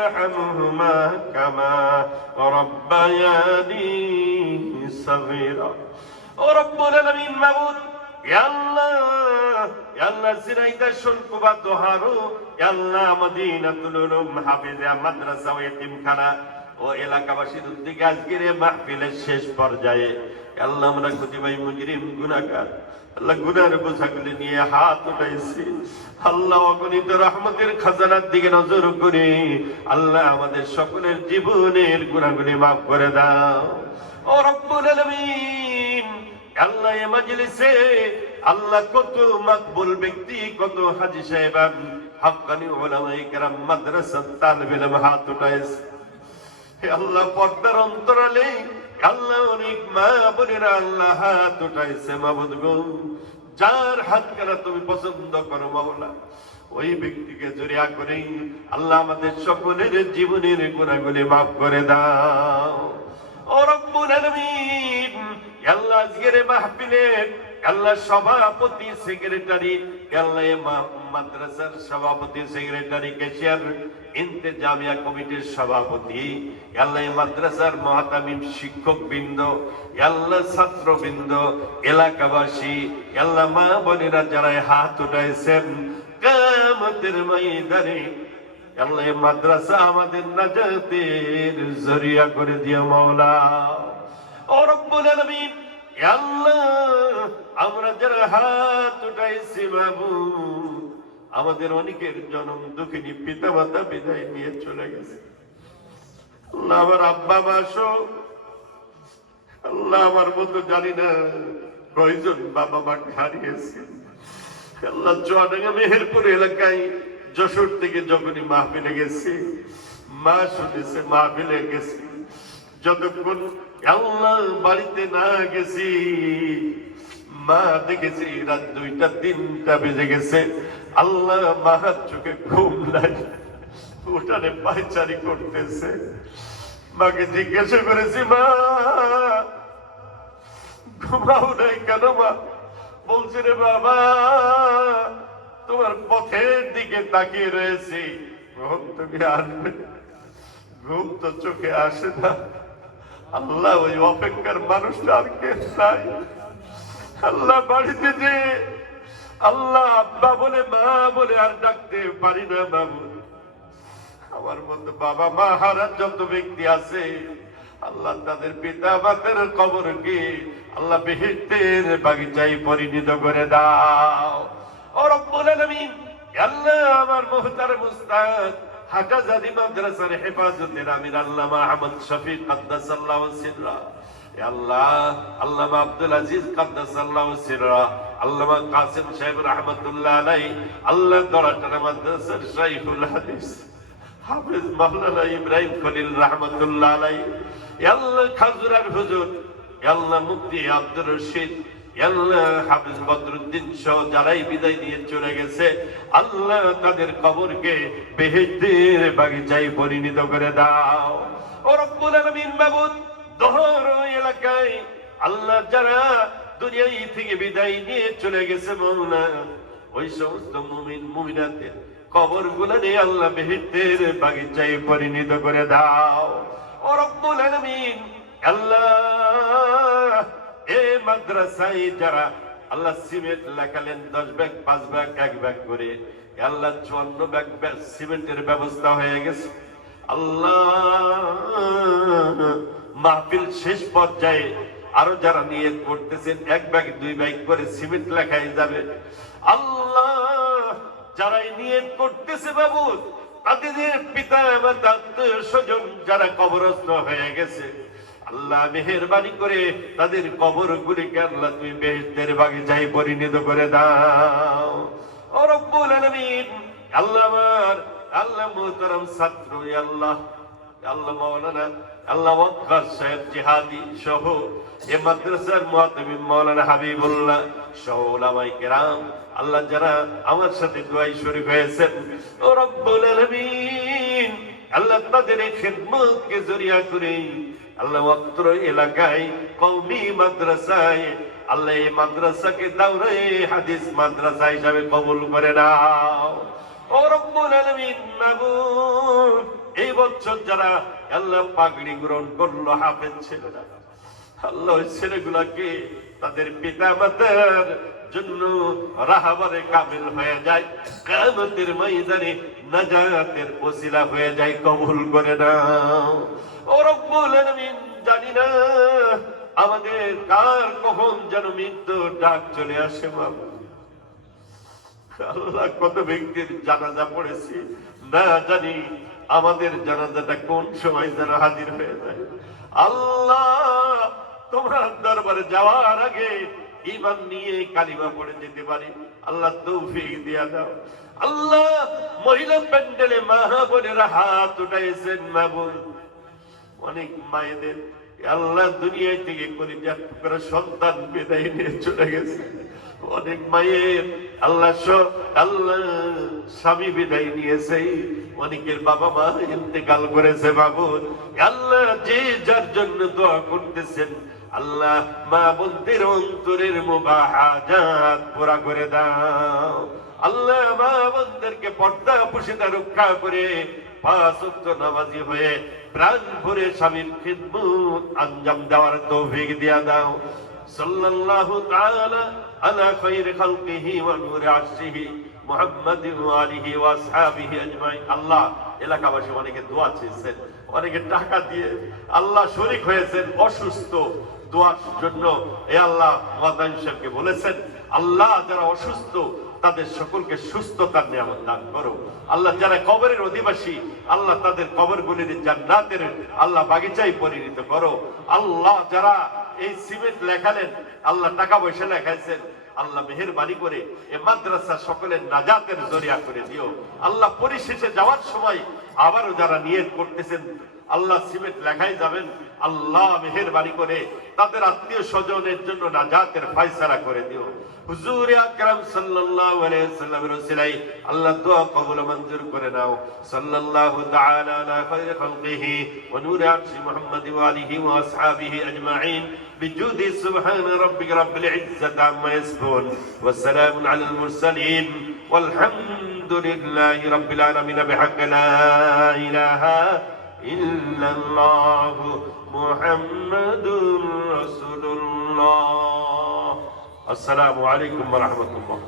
ارحمهما كما ربياني صغيرا ও রব্বুল আলামিন মাবুদ ইয়া আল্লাহ সিরাইদা শুনকুবা দোহারো ইয়া আল্লাহ মদিনাতুল উলুম হাফিজিয়া মাদ্রাসা ও ইতিমখানা ও এলাকাবাসীর উদ্যোগে আজকের মাহফিলের শেষ পর্যায়ে আল্লাহ আমরা কুতিবাই মুজরিম গুনাহগার আল্লাহ গুনাহের বোঝাগুলি নিয়ে হাত উঠাইছি আল্লাহ অগণিত রহমতের খাজানার দিকে নজর করে আল্লাহ আমাদের সকলের জীবনের গুনাহগুলি মাফ করে দাও ও রব্বুল আলামিন আল্লাহ এই মজলিসে আল্লাহ কত মকবুল ব্যক্তি কত হাজী সাহেবান হক্কানি উলামায়ে কেরাম মাদ্রাসার তালিবে ইলম হাত উঠাইছে হে আল্লাহ পর্দার অন্তরালে আল্লাহ অনেক মা বোনেরা আল্লাহ হাত উঠাইছে মাবুদ গো যার হাত কারা তুমি পছন্দ করো মাওলা ওই ব্যক্তিকে জড়িয়া করে আল্লাহ আমাদের সকলের জীবনের গুনাহগুলি মাফ করে দাও ও রব্বুল আলামিন আল্লাহ আজকের মাহফিলে আল্লাহ সভাপতি সেক্রেটারি আল্লাহ মাদ্রাসার সভাপতি সেক্রেটারি ক্যাশিয়ার ইন্তেজামিয়া কমিটির সভাপতি আল্লাহ মাদ্রাসার মুহতামিম শিক্ষক বৃন্দ আল্লাহ ছাত্র বৃন্দ এলাকাবাসী আল্লাহ মা বোনেরা যারা হাত উঠাইছেন কিয়ামতের ময়দানে আল্লাহ মাদ্রাসা আমাদের নাজাতের জরিয়া করে দিও মাওলা ও রব্বুল আলামিন আল্লাহ আমরা যারা হাত উঠাইছি মাবুদ আমাদের অনেকের জনম দুঃখিনী পিতা মাতা বিদায় নিয়ে চলে গেছে আল্লাহ আমার আব্বা মাসো আল্লাহ আমার মতো জানি না কয়জন বাবা মাকে হারিয়েছে আল্লাহ চুয়াডাঙ্গা মেহেরপুর এলাকায় যশোর থেকে যখনই মাহফিলে গেছি মা শুনেছে মাহফিলে গেছি যতক্ষণ আল্লাহ বাড়িতে না গেছি মা দেখেছি রাত 2টা 3টা বেজে গেছে আল্লাহ মাহার চোখে ঘুম নাই উঠানে পায়চারি করতেছে মাকে জিজ্ঞাসা করেছি মা ঘুমাও নাই কেন মা বলছে রে বাবা তোমার পথের দিকে তাকিয়ে রয়েছি ঘুম তোকে আসবে ঘুম তো চোখে আসে না আল্লাহ ওই অপেক্ষার মানুষটা আর কে নাই আল্লাহ বাড়িতে যে আল্লাহ আব্বা বলে মা বলে আর ডাকতে পারি না বাবু আমার মতো বাবা মা হারা যত ব্যক্তি আছে আল্লাহ তাদের পিতা মাতার কবরকে আল্লাহ বেহেশতের বাগিচায় পরিণত করে দাও ও রব্বুল আলামিন আল্লাহ আমার মুহতারাম উস্তাদ হাটাজারি মাদ্রাসার হেফাজতের আমির আল্লামা আহমদ শফিক কাদ্দাসাল্লাহু সিররা আল্লাহ আল্লামা আব্দুল আজিজ কাদ্দাসাল্লাহু সিররা আল্লামা কাসিম সাহেব রাহমাতুল্লাহ আলাইহি আল্লাহ দরাটার মাদ্রাসার শাইখুল হাদিস হাফেজ মাওলানা ইব্রাহিম খলিল রাহমাতুল্লাহ আলাইহি আল্লাহ খাজুরার হুজুর আল্লাহ মুফতি আব্দুর রশিদ আল্লাহ হাফেজ বদরুদ্দিন সহ যারাই বিদায় নিয়ে চলে গেছে আল্লাহ তাদের কবরকে বেহেশতের বাগিচায় পরিণত করে দাও ও রব্বুল আলামিন মাবুদ দহর এলাকায় আল্লাহ যারা দুনিয়া থেকে বিদায় নিয়ে চলে গেছে মাওলানা ওই সমস্ত মুমিন মুমিনাতের কবরগুলো নিয়ে আল্লাহ বেহেশতের বাগিচায় পরিণত করে দাও ও রব্বুল আলামিন আল্লাহ এই মাদ্রাসায় যারা আল্লাহ সিমেন্ট লাগালেন 10 ব্যাগ 5 ব্যাগ 1 ব্যাগ করে আল্লাহ 54 ব্যাগ সিমেন্টের ব্যবস্থা হয়ে গেছে আল্লাহ মাহফিল শেষ পর্যায়ে আরো যারা নিয়ত করতেছেন 1 ব্যাগ 2 ব্যাগ করে সিমেন্ট লাগাই যাবে আল্লাহ যারা নিয়ত করতেছে বাবু তাদের পিতা মাতা আত্মীয়স্বজন যারা কবরস্থ হয়ে গেছে আল্লাহ মেহেরবানি করে তাদের কবরগুলিকে আল্লাহ তুমি বেহেশতের বাগিচায় পরিণত করে দাও ও রব্বুল আলামিন আল্লাহ আমার আল্লাহ মুহতারাম ছাত্র আল্লাহ আল্লাহ মাওলানা আল্লাহ ওয়াক্কাস সাহেব জিহাদি সহ এই মাদ্রাসার মুহতামিম মাওলানা হাবিবুল্লাহ সহ উলামায়ে কেরাম আল্লাহ যারা আমার সাথে দুআয় শরীক হয়েছেন ও রব্বুল আলামিন আল্লাহ তাদের খিদমতকে জরিয়া করে আল্লাহ অত্র এলাকায় কওমি মাদ্রাসায় আল্লাহ এই মাদ্রাসাকে দাওরে হাদিস মাদ্রাসা হিসাবে কবুল করে নাও ও রব্বুল আলামিন মাবুদ এই বছর যারা আল্লাহ পাগড়ি গ্রহণ করলো হাফেজ ছেলেরা, আল্লাহ ওই ছেলেগুলাকে তাদের পিতা মাতার জন্য রাহবারে কামিল হয়ে যায়, কিয়ামতের ময়দানে নাজাতের ওসিলা হয়ে যায়, কবুল করে নাও ও রব্বুল আলামিন। জানি না আমাদের কার কখন যেন মৃত্যুর ডাক চলে আসে বাবা। আল্লাহ কত ব্যক্তির জানাজা পড়েছি, না জানি আমাদের জানাজাটা কোন সময় যেন হাজির হয়ে যায়। আল্লাহ তোমার দরবারে যাওয়ার আগে ঈমান নিয়ে কালিমা পড়ে যেতে পারি, আল্লাহ তৌফিক দিয়া দাও। আল্লাহ মহিলা প্যান্ডেলে মা বোনেরা হাত উঠাইছেন মাবুদ, অনেক মায়েদের আল্লাহ দুনিয়া থেকে কলিজার টুকরা সন্তান বিদায় নিয়ে চলে গেছে, অনেক মায়ের আল্লাহ স্বামী বিদায় নিয়েছে, অনেকের বাবা মা ইন্তেকাল করেছে মাবুদ। আল্লাহ যে যার জন্য দোয়া করতেছেন আল্লাহ মা বোনদের অন্তরের মুবাহাজাত পুরা করে দাও। আল্লাহ মা বোনদেরকে পর্দা পুশিদা রক্ষা করে পাঁচ ওয়াক্ত নামাজি হয়ে প্রাণ ভরে স্বামীর খিদমত আঞ্জাম দেওয়ার তৌফিক দিয়া দাও। সাল্লাল্লাহু তাআলা আলা খায়রি খালকিহি ওয়া নূরি আরশিহি মুহাম্মাদিন ওয়া আলিহি ওয়া আসহাবিহি আজমাইন। আল্লাহ এলাকাবাসী অনেকে দোয়া চেয়েছেন, অনেকে টাকা দিয়ে আল্লাহ শরীক হয়েছেন অসুস্থ দোয়ার জন্য। এ আল্লাহ মুয়াজ্জিন সাহেবকে বলেছেন আল্লাহ যারা অসুস্থ তাদের সকলকে সুস্থতার নিয়ামত দান করো। আল্লাহ যারা কবরের অধিবাসী আল্লাহ তাদের কবরগুলির জান্নাতের আল্লাহ বাগিচায় পরিণত করো। আল্লাহ যারা এই সিমেন্ট লেখালেন আল্লাহ টাকা পয়সা লেখাইছেন আল্লাহ মেহেরবানি করে এ মাদ্রাসা সকলের নাজাতের জরিয়া করে দিও। আল্লাহ পরিশেষে যাওয়ার সময় আবারও যারা নিয়ত করতেছেন আল্লাহ সিমেন্ট লেখাই যাবেন, আল্লাহ মেহেরবানি করে তাদের আত্মীয় স্বজনের জন্য নাজাতের ফয়সালা করে দিও। হুজুর আকরাম সাল্লাল্লাহু আলাইহি ওয়াসাল্লামের ওসিলায় আল্লাহ দোয়া কবুল মঞ্জুর করে নাও। সাল্লাল্লাহু তাআলা আলা খায়রি খালকিহি ওয়া নূরি আরশি মুহাম্মাদ ওয়া আলিহি ওয়া আসহাবিহি আজমাইন বিজুদি সুবহান রাব্বিকা রাব্বিল ইজ্জাতি আম্মা ইয়াসিফুন ওয়া সালামুন আলাল মুরসালিন ওয়ালহামদুলিল্লাহি রাব্বিল আলামিন বিহাক্কি লা ইলাহা ইল্লাল্লাহু মুহাম্মাদুর রাসূলুল্লাহ। আসসালামু আলাইকুম ওয়া রাহমাতুল্লাহ।